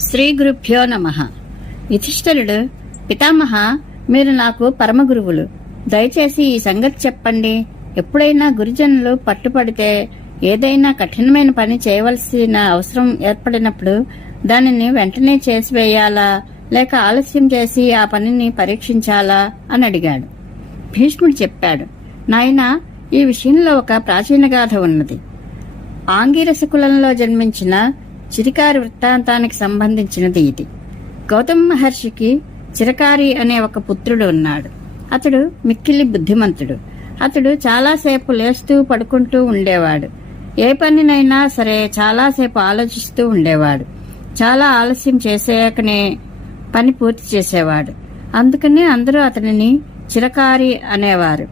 శ్రీ గురుభ్యో నమ. యుధిష్ఠరుడు పితామహ మీరు నాకు పరమ గురువులు దయచేసి ఈ సంగతి చెప్పండి. ఎప్పుడైనా గురుజనులు పట్టుపడితే ఏదైనా కఠినమైన పని చేయవలసిన అవసరం ఏర్పడినప్పుడు దానిని వెంటనే చేసివేయాలా? లేక ఆలస్యం చేసి ఆ పనిని పరీక్షించాలా? అని అడిగాడు. భీష్ముడు చెప్పాడు నాయనా ఈ విషయంలో ఒక ప్రాచీన గాథ ఉన్నది. ఆంగిరస కులంలో జన్మించిన చిరికారి వృత్తాంతానికి సంబంధించినది ఇది. గౌతమ మహర్షికి చిరకారి అనే ఒక పుత్రుడు ఉన్నాడు. అతడు మిక్కిలి బుద్ధిమంతుడు. అతడు చాలాసేపు లేస్తూ పడుకుంటూ ఉండేవాడు. ఏ పనినైనా సరే చాలాసేపు ఆలోచిస్తూ ఉండేవాడు. చాలా ఆలస్యం చేసేయకనే పని పూర్తి చేసేవాడు. అందుకనే అందరూ అతనిని చిరకారి అనేవారు.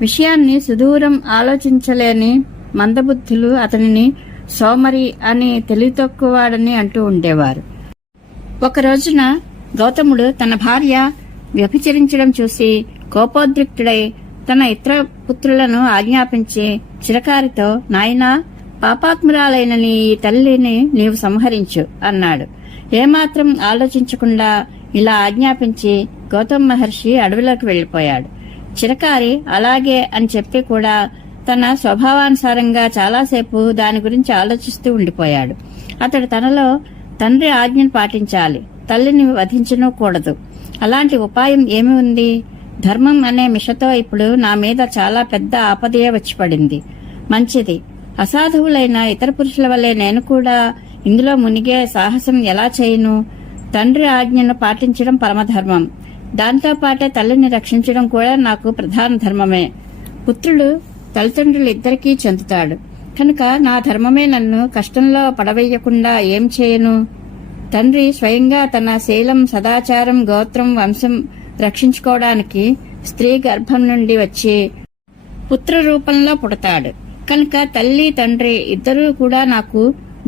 విషయాన్ని సుదూరం ఆలోచించలేని మందబుద్ధులు అతనిని సోమరి అని తెలివితక్కువాడని అంటూ ఉండేవారు. ఒక రోజున గౌతముడు తన భార్య వ్యభిచరించడం చూసి కోపోద్రిక్తుడై తన ఇతర పుత్రులను ఆజ్ఞాపించి చిరకారితో నాయనా పాపాత్మురాలైన నీ ఈ తల్లిని నీవు సంహరించు అన్నాడు. ఏమాత్రం ఆలోచించకుండా ఇలా ఆజ్ఞాపించి గౌతమ్ మహర్షి అడవిలోకి వెళ్ళిపోయాడు చిరకారి అలాగే అని చెప్పి కూడా తన స్వభావానుసారంగా చాలాసేపు దాని గురించి ఆలోచిస్తూ ఉండిపోయాడు. అతడు తనలో తండ్రి ఆజ్ఞను పాటించాలి తల్లిని వధించను కూడదు అలాంటి ఉపాయం ఏమి ఉంది? ధర్మం అనే మిషతో ఇప్పుడు నా మీద చాలా పెద్ద ఆపదయే వచ్చి పడింది మంచిది. అసాధువులైన ఇతర పురుషుల వల్లే నేను కూడా ఇందులో మునిగే సాహసం ఎలా చేయను? తండ్రి ఆజ్ఞను పాటించడం పరమధర్మం. దాంతో పాటే తల్లిని రక్షించడం కూడా నాకు ప్రధాన ధర్మమే. పుత్రుడు తల్లిదండ్రులు ఇద్దరికీ చెందుతాడు. కనుక నా ధర్మమే నన్ను కష్టంలో పడవేయకుండా ఏం చేయను? తండ్రి స్వయంగా తన శీలం సదాచారం గోత్రం వంశం రక్షించుకోవడానికి స్త్రీ గర్భం నుండి వచ్చి పుత్ర రూపంలో పుడతాడు. కనుక తల్లి తండ్రి ఇద్దరూ కూడా నాకు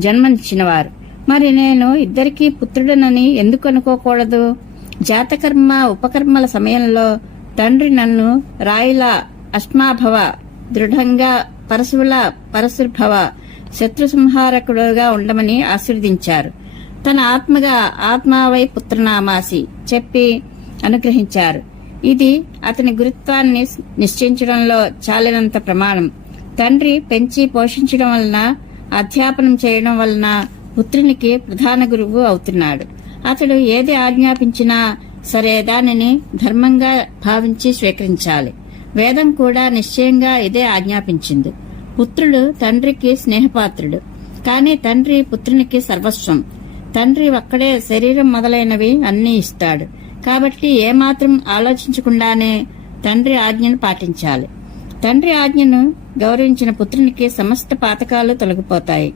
జన్మనిచ్చినవారు. మరి నేను ఇద్దరికీ పుత్రుడనని ఎందుకు అనుకోకూడదు? జాతకర్మ ఉపకర్మల సమయంలో తండ్రి నన్ను రాయిలా అష్మాభవ దృఢంగా పరశువుల పరశుర్భవ శత్రు సంహారకుడుగా ఉండమని ఆశీర్వదించారు. తన ఆత్మగా ఆత్మావై పుత్రనామాసి చెప్పి అనుగ్రహించారు. ఇది అతని గురుత్వాన్ని నిశ్చయించడంలో చాలినంత ప్రమాణం. తండ్రి పెంచి పోషించడం వలన అధ్యాపనం చేయడం వలన పుత్రునికి ప్రధాన గురువు అవుతున్నాడు. అతడు ఏది ఆజ్ఞాపించినా సరే దానిని ధర్మంగా భావించి స్వీకరించాలి. వేదం కూడా నిశ్చయంగా ఇదే ఆజ్ఞాపించింది. పుత్రుడు తండ్రికి స్నేహపాత్రుడు. కాని తండ్రి పుత్రునికి సర్వస్వం. తండ్రి ఒక్కడే శరీరం మొదలైనవి అన్నీ ఇస్తాడు. కాబట్టి ఏమాత్రం ఆలోచించకుండానే తండ్రి ఆజ్ఞను పాటించాలి. తండ్రి ఆజ్ఞను గౌరవించిన పుత్రునికి సమస్త పాతకాలు తొలగిపోతాయి.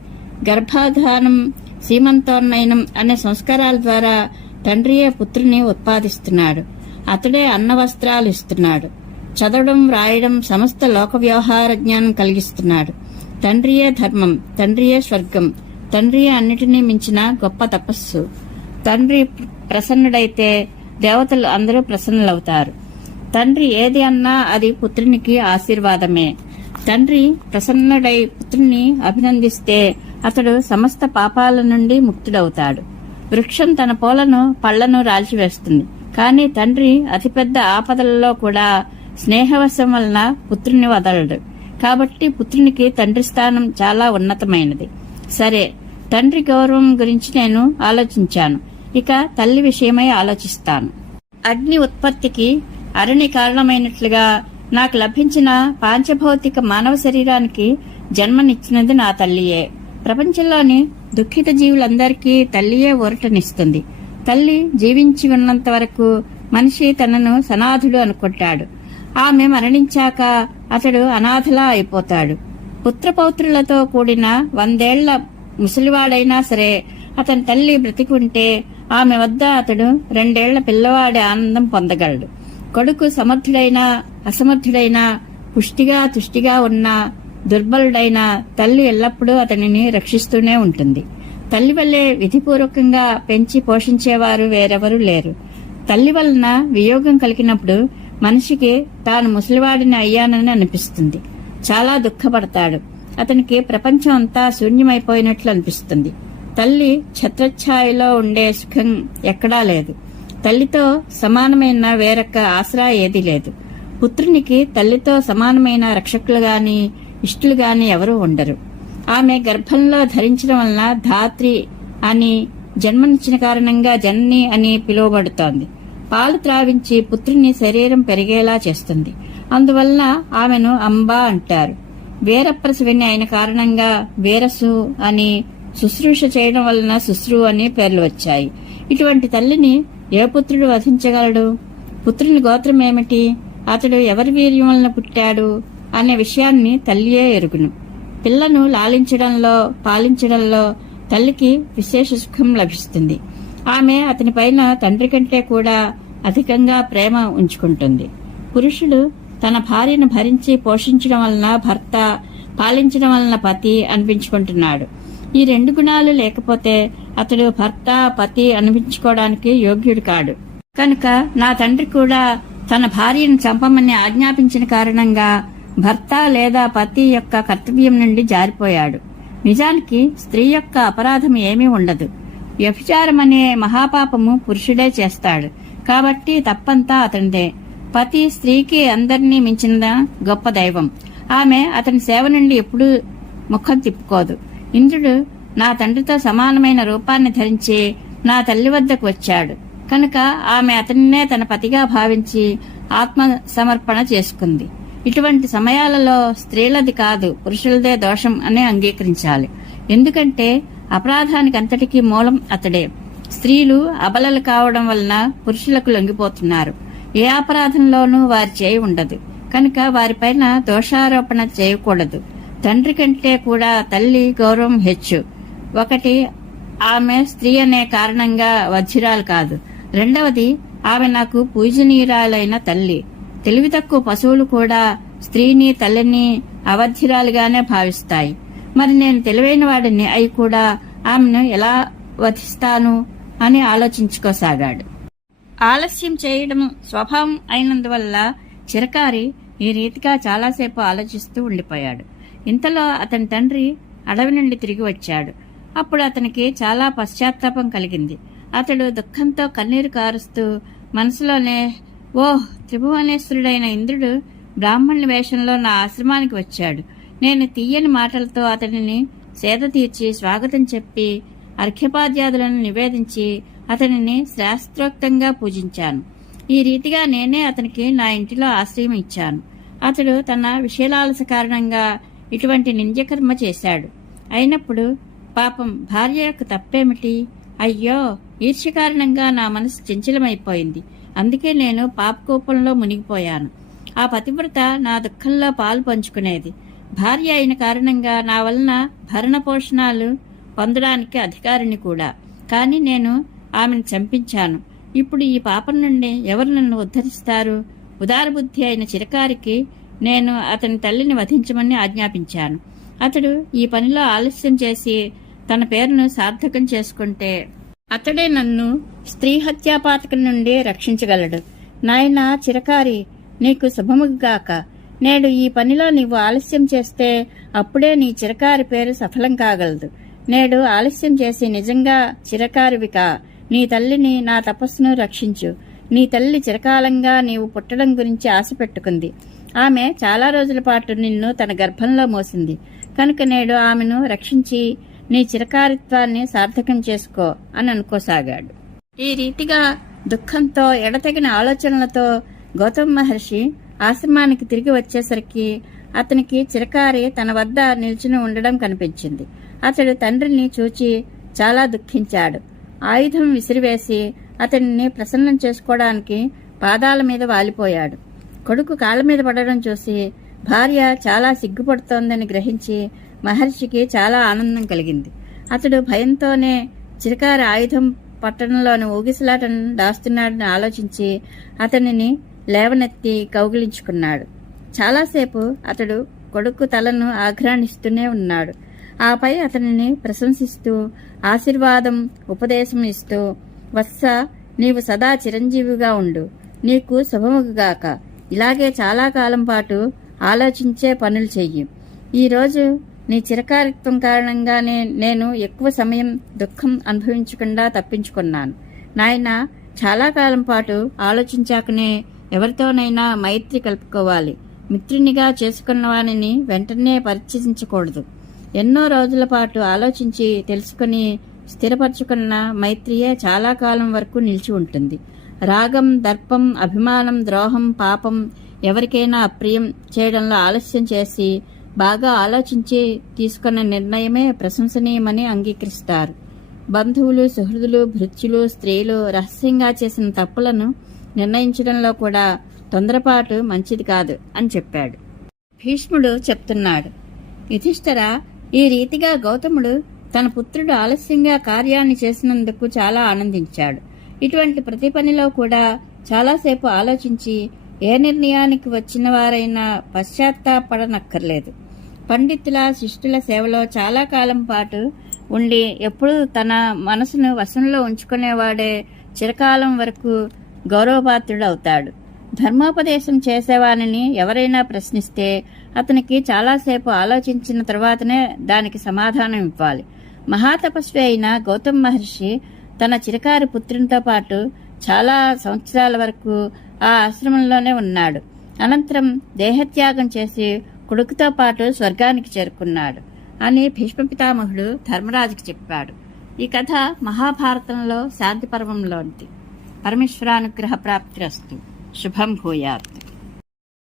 గర్భాధానం సీమంతోన్నయనం అనే సంస్కారాల ద్వారా తండ్రియే పుత్రుని ఉత్పాదిస్తున్నాడు. అతడే అన్న వస్త్రాలు ఇస్తున్నాడు. చదవడం వ్రాయడం సమస్త లోక వ్యవహార జ్ఞానం కలిగిస్తున్నాడు. తండ్రియే ధర్మం తండ్రియే స్వర్గం తండ్రియే అన్నిటినీ మించిన గొప్ప తపస్సు. తండ్రి ప్రసన్నుడైతే దేవతలు అందరూ ప్రసన్నులవుతారు. తండ్రి ఏది అన్నా అది పుత్రునికి ఆశీర్వాదమే. తండ్రి ప్రసన్నుడై పుత్రుని అభినందిస్తే అతడు సమస్త పాపాల నుండి ముక్తుడవుతాడు. వృక్షం తన పూలను పళ్ళను రాల్చివేస్తుంది. కానీ తండ్రి అతిపెద్ద ఆపదలలో కూడా స్నేహవశం వలన పుత్రుని వదలడు. కాబట్టి పుత్రునికి తండ్రి స్థానం చాలా ఉన్నతమైనది. సరే తండ్రి గౌరవం గురించి నేను ఆలోచించాను. ఇక తల్లి విషయమై ఆలోచిస్తాను. అగ్ని ఉత్పత్తికి అరణి కారణమైనట్లుగా నాకు లభించిన పాంచభౌతిక మానవ శరీరానికి జన్మనిచ్చినది నా తల్లియే. ప్రపంచంలోని దుఃఖిత జీవులందరికీ తల్లియే ఊరటనిస్తుంది. తల్లి జీవించి ఉన్నంత వరకు మనిషి తనను సనాథుడు అనుకుంటాడు. ఆమె మరణించాక అతడు అనాథలా అయిపోతాడు. పుత్రపౌత్రులతో కూడిన వందేళ్ళ ముసలివాడైనా సరే అతని తల్లి బ్రతికుంటే ఆమె వద్ద అతడు రెండేళ్ళ పిల్లవాడి ఆనందం పొందగలడు. కొడుకు సమర్థుడైనా అసమర్థుడైనా పుష్టిగా తుష్టిగా ఉన్న దుర్బలుడైన తల్లి ఎల్లప్పుడూ అతనిని రక్షిస్తూనే ఉంటుంది. తల్లి వల్లే విధిపూర్వకంగా పెంచి పోషించేవారు వేరెవరూ లేరు. తల్లి వలన వియోగం కలిగినప్పుడు మనిషికి తాను ముసలివాడిని అయ్యానని అనిపిస్తుంది. చాలా దుఃఖపడతాడు. అతనికి ప్రపంచం అంతా శూన్యమైపోయినట్లు అనిపిస్తుంది. తల్లి ఛత్రఛాయలో ఉండే సుఖం ఎక్కడా లేదు. తల్లితో సమానమైన వేరొక ఆసరా ఏదీ లేదు. పుత్రునికి తల్లితో సమానమైన రక్షకులు గాని ఇష్టులు గాని ఎవరూ ఉండరు. ఆమె గర్భంలో ధరించడం వలన ధాత్రి అని జన్మనిచ్చిన కారణంగా జనని అని పిలువబడుతోంది. పాలు త్రావించి పుత్రుని శరీరం పెరిగేలా చేస్తుంది. అందువల్ల ఆమెను అంబా అంటారు. వీరప్రసవిని అయిన కారణంగా వీరసు అని శుశ్రూష చేయడం వలన శుశ్రు అని పేర్లు వచ్చాయి. ఇటువంటి తల్లిని ఏ పుత్రుడు వధించగలడు? పుత్రుని గోత్రం ఏమిటి? అతడు ఎవరి వీర్యం వలన పుట్టాడు? అనే విషయాన్ని తల్లియే ఎరుగును. పిల్లను లాలించడంలో పాలించడంలో తల్లికి విశేష సుఖం లభిస్తుంది. ఆమె అతని పైన తండ్రి కంటే కూడా అధికంగా ప్రేమ ఉంచుకుంటుంది. పురుషుడు తన భార్యను భరించి పోషించడం వలన భర్త పాలించడం వలన పతి అనిపించుకుంటున్నాడు. ఈ రెండు గుణాలు లేకపోతే అతడు భర్త పతి అనిపించుకోవడానికి యోగ్యుడు కాడు. కనుక నా తండ్రి కూడా తన భార్యను చంపమని ఆజ్ఞాపించిన కారణంగా భర్త లేదా పతి యొక్క కర్తవ్యం నుండి జారిపోయాడు. నిజానికి స్త్రీ యొక్క అపరాధం ఏమీ ఉండదు. వ్యభిచారం అనే మహాపాపము పురుషుడే చేస్తాడు. కాబట్టి తప్పంతా అతనిదే. పతి స్త్రీకి అందరినీ మించిన గొప్ప దైవం. ఆమె అతని సేవ నుండి ఎప్పుడూ ముఖం తిప్పుకోదు. ఇంద్రుడు నా తండ్రితో సమానమైన రూపాన్ని ధరించి నా తల్లి వద్దకు వచ్చాడు. కనుక ఆమె అతనినే తన పతిగా భావించి ఆత్మ సమర్పణ చేసుకుంది. ఇటువంటి సమయాలలో స్త్రీలది కాదు పురుషులదే దోషం అని అంగీకరించాలి. ఎందుకంటే అపరాధానికి అంతటికీ మూలం అతడే. స్త్రీలు అబలలు కావడం వలన పురుషులకు లొంగిపోతున్నారు. ఏ అపరాధంలోనూ వారి చేయి ఉండదు. కనుక వారిపైన దోషారోపణ చేయకూడదు. తండ్రి కంటే కూడా తల్లి గౌరవం హెచ్చు. ఒకటి ఆమె స్త్రీ అనే కారణంగా వజ్రాలు కాదు. రెండవది ఆమె నాకు పూజనీయురాలైన తల్లి. తెలివి తక్కువ పశువులు కూడా స్త్రీని తల్లిని అవధ్యురాలుగానే భావిస్తాయి. మరి నేను తెలివైన వాడిని అయి కూడా ఆమెను ఎలా వధిస్తాను అని ఆలోచించుకోసాగాడు. ఆలస్యం చేయడం స్వభావం అయినందువల్ల చిరకారి ఈ రీతిగా చాలాసేపు ఆలోచిస్తూ ఉండిపోయాడు. ఇంతలో అతని తండ్రి అడవి నుండి తిరిగి వచ్చాడు. అప్పుడు అతనికి చాలా పశ్చాత్తాపం కలిగింది. అతడు దుఃఖంతో కన్నీరు కారుస్తూ మనసులోనే ఓహ్ త్రిభువనేశ్వరుడైన ఇంద్రుడు బ్రాహ్మణుని వేషంలో నా ఆశ్రమానికి వచ్చాడు. నేను తీయని మాటలతో అతనిని సేద తీర్చి స్వాగతం చెప్పి అర్ఘ్యపాద్యాదులను నివేదించి అతనిని శాస్త్రోక్తంగా పూజించాను. ఈ రీతిగా నేనే అతనికి నా ఇంటిలో ఆశ్రయం ఇచ్చాను. అతడు తన విషయలాలస కారణంగా ఇటువంటి నింద్యకర్మ చేశాడు. అయినప్పుడు పాపం భార్య యొక్క తప్పేమిటి? అయ్యో ఈర్ష్య కారణంగా నా మనసు చంచలమైపోయింది. అందుకే నేను పాపకోపంలో మునిగిపోయాను. ఆ పతివ్రత నా దుఃఖంలో పాలు పంచుకునేది. భార్య అయిన కారణంగా నా వలన భరణ పోషణాలు పొందడానికి అధికారిని కూడా. కానీ నేను ఆమెను చంపించాను. ఇప్పుడు ఈ పాపం నుండి ఎవరు నన్ను ఉద్ధరిస్తారు? ఉదారబుద్ధి అయిన చిరకారికి నేను అతని తల్లిని వధించమని ఆజ్ఞాపించాను. అతడు ఈ పనిలో ఆలస్యం చేసి తన పేరును సార్థకం చేసుకుంటే అతడే నన్ను స్త్రీ హత్యాపాతకం నుండి రక్షించగలడు. నాయనా చిరకారి నీకు శుభముగాక. నేడు ఈ పనిలో నీవు ఆలస్యం చేస్తే అప్పుడే నీ చిరకారి పేరు సఫలం కాగలదు. నేడు ఆలస్యం చేసి నిజంగా చిరకారివిక నీ తల్లిని నా తపస్సును రక్షించు. నీ తల్లి చిరకాలంగా నీవు పుట్టడం గురించి ఆశ పెట్టుకుంది. ఆమె చాలా రోజుల పాటు నిన్ను తన గర్భంలో మోసింది. కనుక నేడు ఆమెను రక్షించి నీ చిరకారిత్వాన్ని సార్థకం చేసుకో అని అనుకోసాగాడు. ఈ రీతిగా దుఃఖంతో ఎడతెగిన ఆలోచనలతో గౌతమ్ మహర్షి ఆశ్రమానికి తిరిగి వచ్చేసరికి అతనికి చిరకారి తన వద్ద నిల్చుని ఉండడం కనిపించింది. అతడు తండ్రిని చూచి చాలా దుఃఖించాడు. ఆయుధం విసిరివేసి అతనిని ప్రసన్నం చేసుకోవడానికి పాదాల మీద వాలిపోయాడు. కొడుకు కాళ్ళ మీద పడడం చూసి భార్య చాలా సిగ్గుపడుతోందని గ్రహించి మహర్షికి చాలా ఆనందం కలిగింది. అతడు భయంతోనే చిరకారి ఆయుధం పట్టణంలోని ఊగిసలాటను దాస్తున్నాడని ఆలోచించి అతనిని లేవనెత్తి కౌగిలించుకున్నాడు. చాలాసేపు అతడు కొడుకు తలను ఆఘ్రాణిస్తూనే ఉన్నాడు. ఆపై అతనిని ప్రశంసిస్తూ ఆశీర్వాదం ఉపదేశం ఇస్తూ వత్స నీవు సదా చిరంజీవిగా ఉండు. నీకు శుభముగాక ఇలాగే చాలా కాలం పాటు ఆలోచించే పనులు చెయ్యి. ఈరోజు నీ చిరకారిత్వం కారణంగానే నేను ఎక్కువ సమయం దుఃఖం అనుభవించకుండా తప్పించుకున్నాను. నాయన చాలా కాలం పాటు ఆలోచించాకనే ఎవరితోనైనా మైత్రి కలుపుకోవాలి. మిత్రునిగా చేసుకున్న వానిని వెంటనే పరిచయించకూడదు. ఎన్నో రోజుల పాటు ఆలోచించి తెలుసుకుని స్థిరపరచుకున్న మైత్రియే చాలా కాలం వరకు నిలిచి ఉంటుంది. రాగం దర్పం అభిమానం ద్రోహం పాపం ఎవరికైనా అప్రియం చేయడంలో ఆలస్యం చేసి బాగా ఆలోచించి తీసుకున్న నిర్ణయమే ప్రశంసనీయమని అంగీకరిస్తారు. బంధువులు సుహృదులు భృత్యులు స్త్రీలు రహస్యంగా చేసిన తప్పులను నిర్ణయించడంలో కూడా తొందరపాటు మంచిది కాదు అని చెప్పాడు. భీష్ముడు చెప్తున్నాడు యుధిష్ఠర ఈ రీతిగా గౌతముడు తన పుత్రుడు ఆలస్యంగా కార్యాన్ని చేసినందుకు చాలా ఆనందించాడు. ఇటువంటి ప్రతి పనిలో కూడా చాలాసేపు ఆలోచించి ఏ నిర్ణయానికి వచ్చిన వారైనా పశ్చాత్తాపడనక్కర్లేదు. పండితుల శిష్టుల సేవలో చాలా కాలం పాటు ఉండి ఎప్పుడూ తన మనసును వశంలో ఉంచుకునేవాడే చిరకాలం వరకు గౌరవపాత్రుడు అవుతాడు ధర్మోపదేశం చేసేవానిని ఎవరైనా ప్రశ్నిస్తే అతనికి చాలాసేపు ఆలోచించిన తర్వాతనే దానికి సమాధానం ఇవ్వాలి. మహాతపస్వి అయిన గౌతమ్ మహర్షి తన చిరకారి పుత్రునితో పాటు చాలా సంవత్సరాల వరకు ఆ ఆశ్రమంలోనే ఉన్నాడు. అనంతరం దేహత్యాగం చేసి కొడుకుతో పాటు స్వర్గానికి చేరుకున్నాడు అని భీష్మ పితామహుడు ధర్మరాజుకి చెప్పాడు. ఈ కథ మహాభారతంలో శాంతి పర్వంలోనిది परमेश्वरानुग्रह प्राप्तिरस्तु शुभम भूयात्।